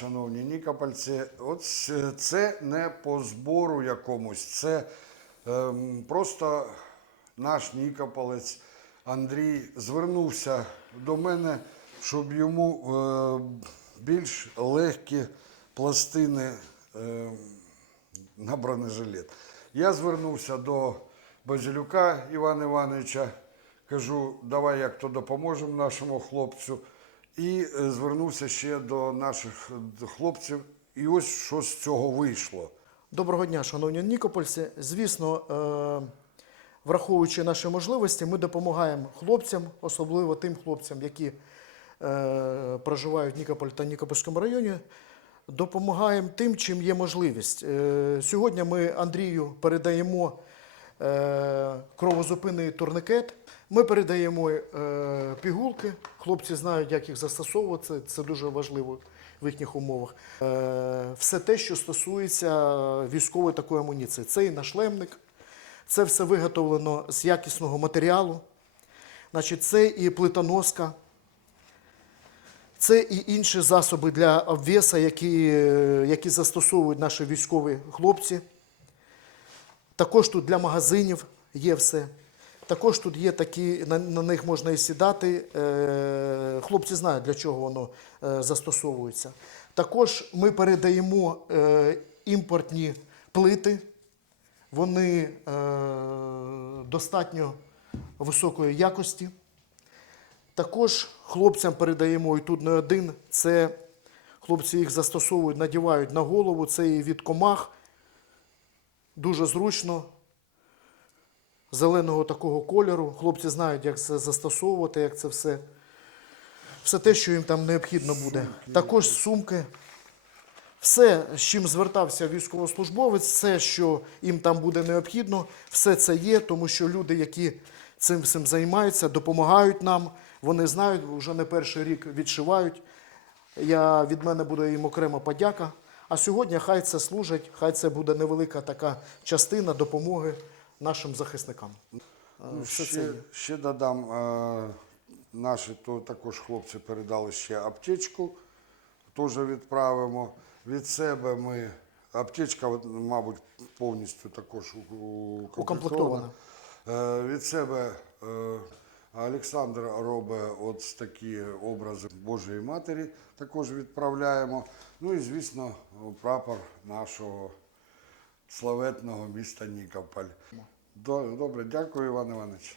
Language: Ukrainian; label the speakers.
Speaker 1: Шановні Нікопольці, от це не по збору якомусь, це ем, просто наш Нікополець Андрій звернувся до мене, щоб йому е, більш легкі пластини е, на бронежилет. Я звернувся до Базилюка Івана Івановича, кажу, давай як то допоможемо нашому хлопцю. І е, звернувся ще до наших хлопців. І ось що з цього вийшло.
Speaker 2: Доброго дня, шановні нікопольці. Звісно, е, враховуючи наші можливості, ми допомагаємо хлопцям, особливо тим хлопцям, які е, проживають в Нікополь та Нікопольському районі. Допомагаємо тим, чим є можливість. Сьогодні ми Андрію передаємо кровозупинний турникет. Ми передаємо е, пігулки. Хлопці знають, як їх застосовувати. Це, дуже важливо в їхніх умовах. Е, все те, що стосується військової такої амуніції. Це і нашлемник, це все виготовлено з якісного матеріалу. Значить, це і плитоноска, це і інші засоби для обвеса, які, які застосовують наші військові хлопці. Також тут для магазинів є все. Також тут є такі, на, на них можна і сідати. Е, хлопці знають, для чого воно е, застосовується. Також ми передаємо е, імпортні плити. Вони е, достатньо високої якості. Також хлопцям передаємо і тут не один. Це хлопці їх застосовують, надівають на голову. Це і від комах. Дуже зручно. Зеленого такого кольору. Хлопці знають, як це застосовувати, як це все. Все те, що їм там необхідно буде. Також сумки. Все, з чим звертався військовослужбовець, все, що їм там буде необхідно, все це є, тому що люди, які цим всім займаються, допомагають нам. Вони знають, вже не перший рік відшивають. Я, від мене буде їм окрема подяка. А сьогодні хай це служить, хай це буде невелика така частина допомоги нашим захисникам.
Speaker 1: Ну, ще, ще додам, е, наші то також хлопці передали ще аптечку, теж відправимо. Від себе ми аптечка, мабуть, повністю також укомплектована. Е, Від себе е, Олександр робить от такі образи Божої Матері, також відправляємо. Ну і, звісно, прапор нашого славетного міста Нікополь. Добре, дякую, Іван Іванович.